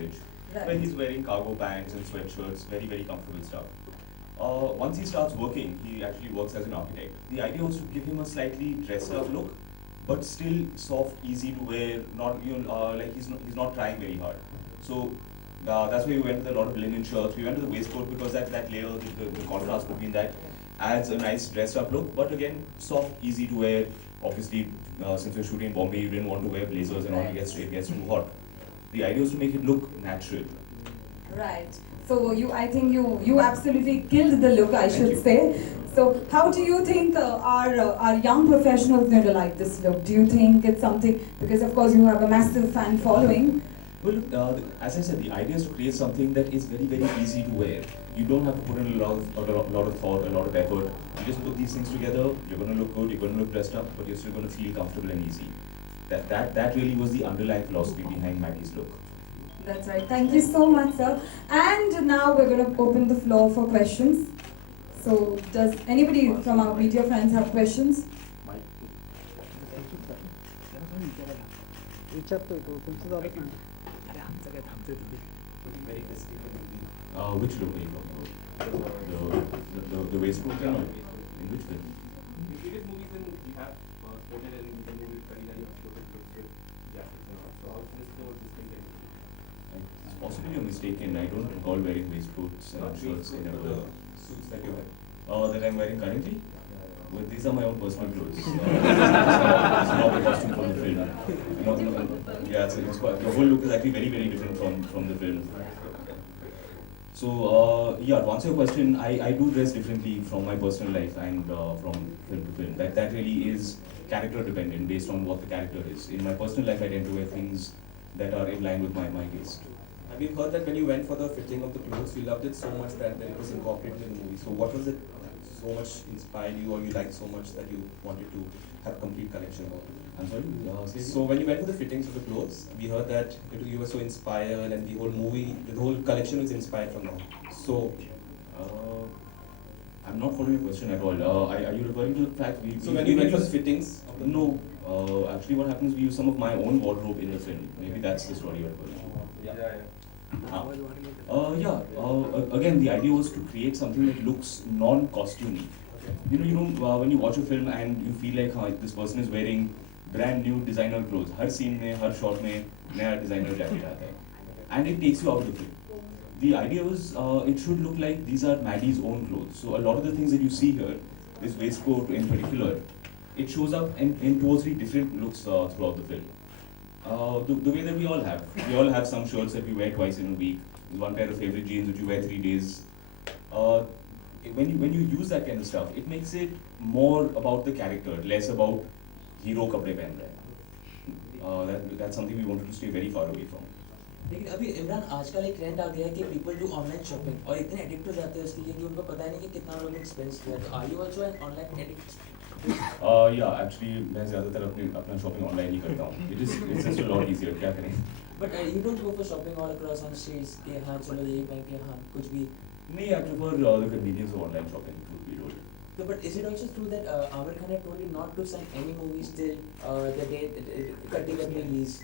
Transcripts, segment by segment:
college, Right. where he's wearing cargo pants and sweatshirts, very, very comfortable stuff. Once he starts working, he actually works as an architect. The idea was to give him a slightly dressed up look, but still soft, easy to wear, not like he's not trying very hard. So that's why we went with a lot of linen shirts. We went to the waistcoat because that layer, the contrast between that adds a nice dressed up look. But again, soft, easy to wear. Obviously, since we're shooting in Bombay, you didn't want to wear blazers and all. It gets too hot. The idea was to make it look natural. Right. So I think you absolutely killed the look, I Thank should you. say. So how do you think our young professionals going to like this look? Do you think it's something, because of course you have a massive fan following? Well, look, as I said, the idea is to create something that is very, very easy to wear. You don't have to put in a lot of thought, a lot of effort. You just put these things together. You're going to look good. You're going to look dressed up, but you're still going to feel comfortable and easy. That really was the underlying philosophy behind Maggie's look. That's right. Thank you so much, sir. And now we're going to open the floor for questions. So does anybody from our media friends have questions? विचारतोय तो तुमचं झालं का नाही? अरे आमचं काय थांबतोय तुम्ही? Very festival. Which look are you talking about? The waistcoat and all? In which film? In previous movies, when you have quoted and in the movie Karina, you have quoted with jackets and all. So how is this so distinct? Possibly you're mistaken. I don't recall wearing waistcoats and shirts in a the suits that you wear. that I'm wearing currently. Well, these are my own personal clothes. It's not the costume from the film. Yeah, it's quite, the whole look is actually very, very different from the film. So, yeah, to answer your question, I do dress differently from my personal life and from film to film. That really is character dependent based on what the character is. In my personal life, I tend to wear things that are in line with my taste. And we've heard that when you went for the fitting of the clothes, you loved it so much that it was incorporated in the movie. So what was it so much inspired you, or you liked so much that you wanted to have a complete collection of? I'm sorry? So when you went for the fittings of the clothes, we heard that you were so inspired and the whole movie, the whole collection was inspired from that. So I'm not following your question at all. Are you referring to the fact so when you went for the fittings of the No, actually what happens, we use some of my own wardrobe in the film. Maybe that's the story you're referring to. Again, the idea was to create something that looks non-costumey. You know, you don't, when you watch a film and you feel like this person is wearing brand new designer clothes. Her scene में, हर shot में नया designer jacket आता है. And it takes you out of the film. The idea was it should look like these are Maggie's own clothes. So a lot of the things that you see here, this waistcoat in particular, it shows up in 2 or 3 different looks throughout the film. The way that we all have some shirts that we wear twice in a week. One pair of favorite jeans which you wear 3 days. When you use that kind of stuff, it makes it more about the character, less about hero kapde pehen rahe hain. That's something we wanted to stay very far away from. लेकिन अभी इमरान आजकल एक trend आ गया है कि people do online shopping और इतने addict हो जाते हैं उसके लिए कि उनको पता ही नहीं कि कितना उन्होंने एक्सपेंस किया तो are you also an online addict Yeah, actually मैं ज़्यादातर अपना शॉपिंग ऑनलाइन ही करता हूँ. It's just a lot easier. क्या करें? But you don't go for shopping all across on streets कि हाँ चलो यही पहन के हाँ कुछ भी नहीं, I prefer the convenience of online shopping to be told. So, but is it also true that Amir Khan had told you not to sign any movies till the day Katti Batti release?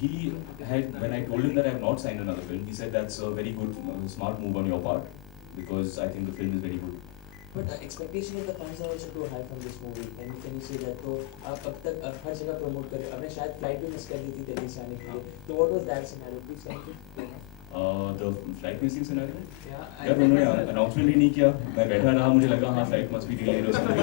He had, when I told him that I have not signed another film, he said that's a very good, smart move on your part, because I think the film is very good. But expectation of the fans are also too high from this movie. Can you say that? तो आप अब तक हर जगह promote कर रहे हो. आपने शायद flight भी miss कर दी थी दिल्ली से आने के लिए. So what was that scenario? Please thank you. The flight missing scenario? Yeah. यार उन्होंने announcement ही नहीं किया. मैं बैठा रहा, मुझे लगा हाँ flight must be delayed or something.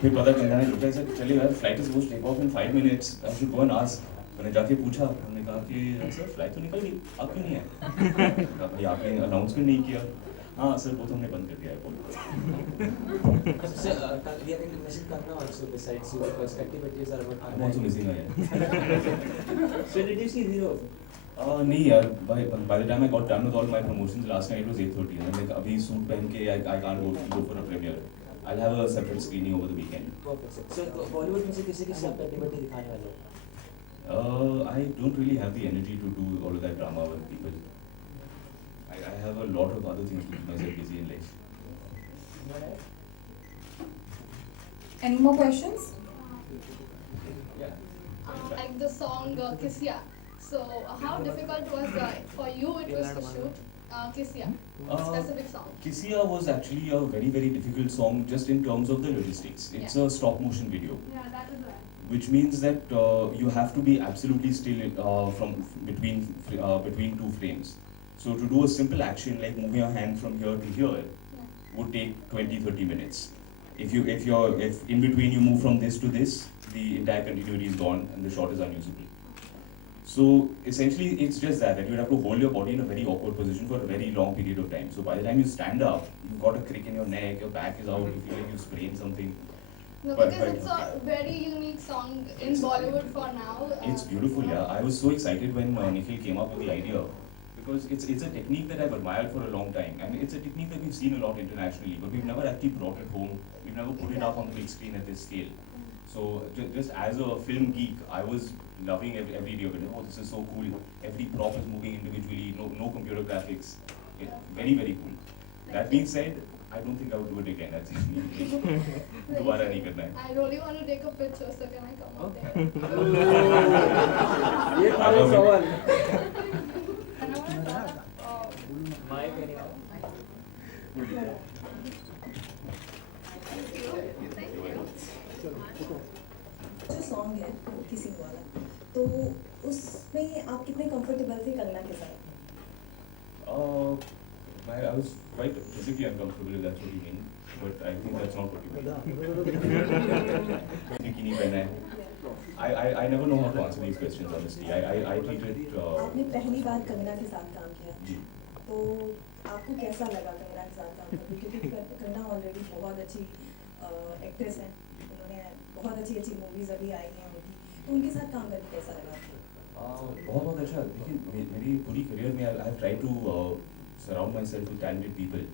फिर पता चला है लोग ऐसा चले यार flight is supposed to take off in 5 minutes. I should go and ask. मैंने जाके पूछा, उन्होंने कहा कि सर फ्लाइट तो निकल गई, आप क्यों नहीं आए? कहा भाई आपने अनाउंसमेंट नहीं किया. हाँ सर वो तो हमने बंद कर दिया airport. So we are missing Kanna also besides you because Katti Batti is about. I'm also missing her. So did you see Hero? नहीं यार, by the time I got done with all my promotions last night it was 8:30 and like अभी suit पहन के I can't go for a premiere. I'll have a separate screening over the weekend. Perfect. So Bollywood में से किसी आप Katti Batti दिखाने वाले हो? I don't really have the energy to do all of that drama with people. I have a lot of other things to keep myself busy in life. Any more questions? Yeah. Like the song Kiss Ya. So, how difficult was for you it was to shoot Kisia, specific song? Kisia was actually a very, very difficult song just in terms of the logistics. It's a stop motion video, Yeah, that is right. which means that you have to be absolutely still from between two frames. So to do a simple action like moving your hand from here to here Yeah. would take 20-30 minutes. If in between you move from this to this, the entire continuity is gone and the shot is unusable. So essentially, it's just that you have to hold your body in a very awkward position for a very long period of time. So by the time you stand up, you've got a crick in your neck, your back is out, you feel like you've sprained something. No, But- because it's a very unique song in Bollywood for now. It's beautiful, yeah. I was so excited when Nikhil came up with the idea because it's a technique that I've admired for a long time, and it's a technique that we've seen a lot internationally, but we've never actually brought it home. We've never put it up on the big screen at this scale. So just as a film geek, I was loving every day of it. Oh, this is so cool. Every prop is moving individually. No computer graphics. Very, very cool. That being said, I don't think I would do it again. That's दोबारा नहीं करना है. I really want to take a picture, so can I come up there? ये था वो सवाल. And I want to talk My opinion. Thank you. जो song है किसी वाला, तो उसमें आप कितने कंफर्टेबल थे कंगना के साथ? I was quite physically uncomfortable if that's what you mean, but I think that's not what you mean. Bikini पहना है. I never know how to answer these questions honestly. I treat it. आपने पहली बार कंगना के साथ काम किया, जी. तो आपको कैसा लगा कंगना के साथ काम करके? क्योंकि कंगना ऑलरेडी बहुत अच्छी एक्ट्रेस है, उन्होंने बहुत अच्छी मूवीज अभी आई हैं उनकी, तो उनके साथ काम करके कैसा लगा आपको? बहुत अच्छा. देखिए मेरी पूरी करियर में I have tried to surround myself with talented people.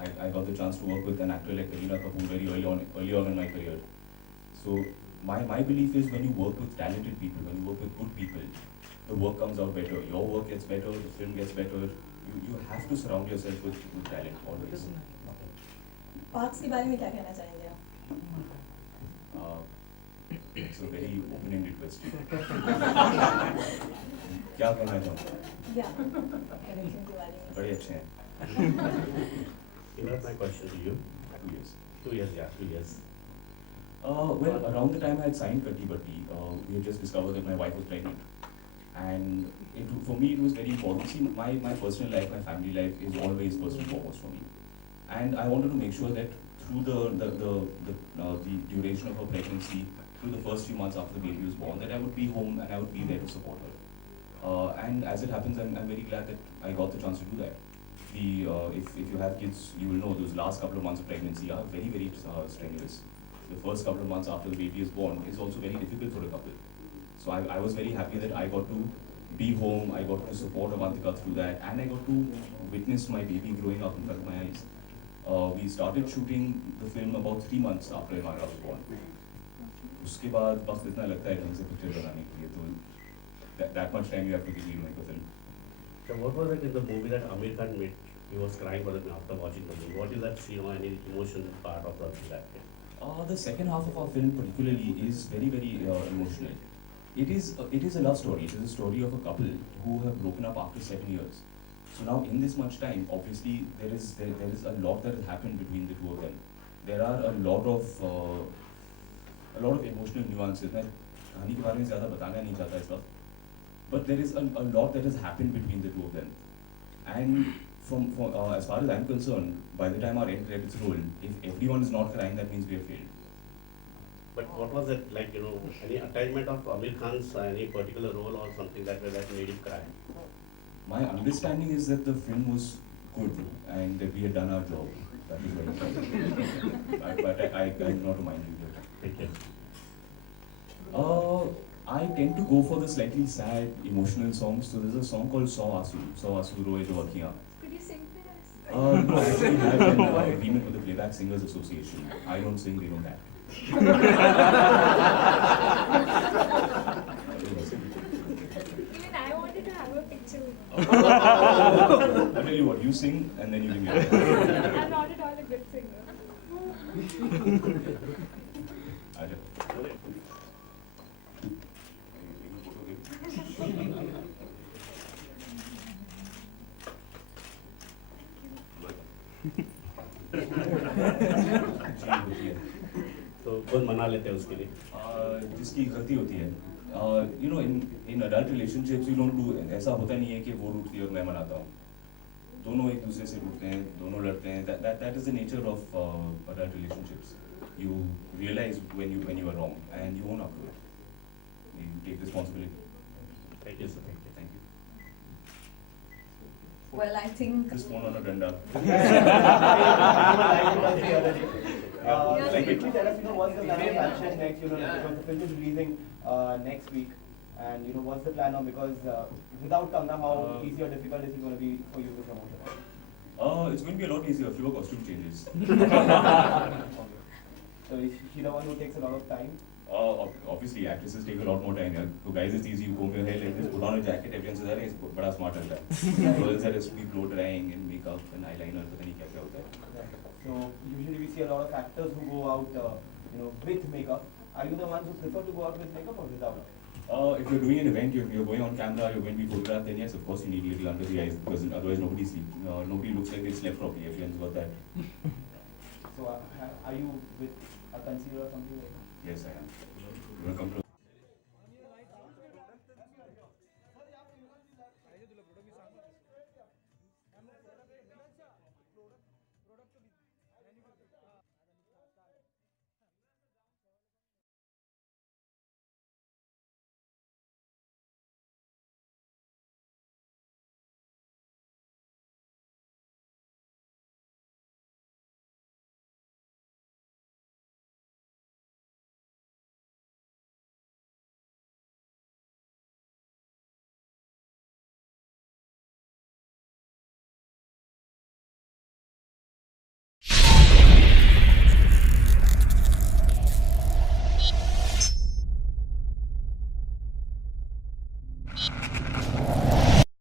I got the chance to work with an actor like Kareena Kapoor very early on in my career. So my belief is when you work with talented people, when you work with good people, the work comes out better. Your work gets better, the film gets better. You have to surround yourself with talent always. Parks के बारे में क्या कहना चाहेंगे आप? It's a very open-ended question. क्या कहना चाहूँ? या कनेक्शन के बारे में? बड़े अच्छे हैं. Imran, my question to you. 2 years. 2 years, yeah, 2 years. Well, around the time I had signed Katti Batti, we had just discovered that my wife was pregnant. And for me, it was very important. See, my personal life, my family life is always first and foremost for me. And I wanted to make sure that through the duration of her pregnancy, through the first few months after the baby was born, that I would be home and I would be there to support her. And as it happens, I'm very glad that I got the chance to do that. If you have kids, you will know those last couple of months of pregnancy are very, very strenuous. The first couple of months after the baby is born is also very difficult for a couple. So I was very happy that I got to be home, I got to support Avantika through that, and I got to witness my baby growing up in front of my eyes. We started shooting the film about 3 months after Imran was born. उसके बाद बस इतना लगता है ढंग से picture बनाने के लिए, तो that much time you have to give to make a film. So what was it in the movie that Amir Khan made? He was crying for the after watching the movie. What is that scene or any emotional part of that? The second half of our film particularly is very, very emotional. It is a love story. It is a story of a couple who have broken up after 7 years. So now in this much time, obviously there is a lot that has happened between the two of them. There are a lot of emotional nuances. मैं कहानी के बारे में ज़्यादा बताना नहीं चाहता इस वक्त. But there is a lot that has happened between the two of them. And as far as I'm concerned, by the time our end credits roll, if everyone is not crying, that means we have failed. But what was it like, any attachment of Amir Khan's any particular role or something that made him cry? My understanding is that the film was good and that we had done our job. That is what it was. But I do not remind you that. Thank you. I tend to go for the slightly sad, emotional songs. So there's a song called So Asu Roye Jo Akhiyan. Could you sing for us? No, I actually have an agreement with the Playback Singers Association. I don't sing, they don't act. Even I wanted to have a picture with I'll tell you what, you sing and then you give me a you. I'm not at all a good singer. Aja. जी होती है। तो कौन मना लेते हैं उसके लिए? जिसकी गलती होती है। You know in adult relationships you don't do, ऐसा होता नहीं है कि वो रूठती है और मैं मनाता हूँ। दोनों एक दूसरे से रूठते हैं, दोनों लड़ते हैं। That is the nature of adult relationships. You realise when you are wrong and you own up to it. You take responsibility. Thank you, sir. Thank you. Well, I think This phone on a danda. Like, could you tell us, what's the plan of action next, because the film is releasing next week, and, what's the plan now, because without Kamna, how easy or difficult is it going to be for you to promote it? It's going to be a lot easier, fewer costume changes. So is she the one who takes a lot of time? Obviously, actresses take a lot more time. Yeah. So guys, it's easy. You comb your hair like this, put on a jacket. Everyone says, "Arey, it's बड़ा smart लगता है." Girls are just be blow drying and makeup and eyeliner. पता नहीं क्या क्या होता है. So usually we see a lot of actors who go out, with makeup. Are you the ones who prefer to go out with makeup or without? If you're doing an event, you're going on camera, you're going to be photographed, then yes, of course, you need a little under the eyes because otherwise nobody sees. Nobody looks like they slept properly. Everyone's got that. So are you with a concealer or something like that? Yes, I am. You want to come to?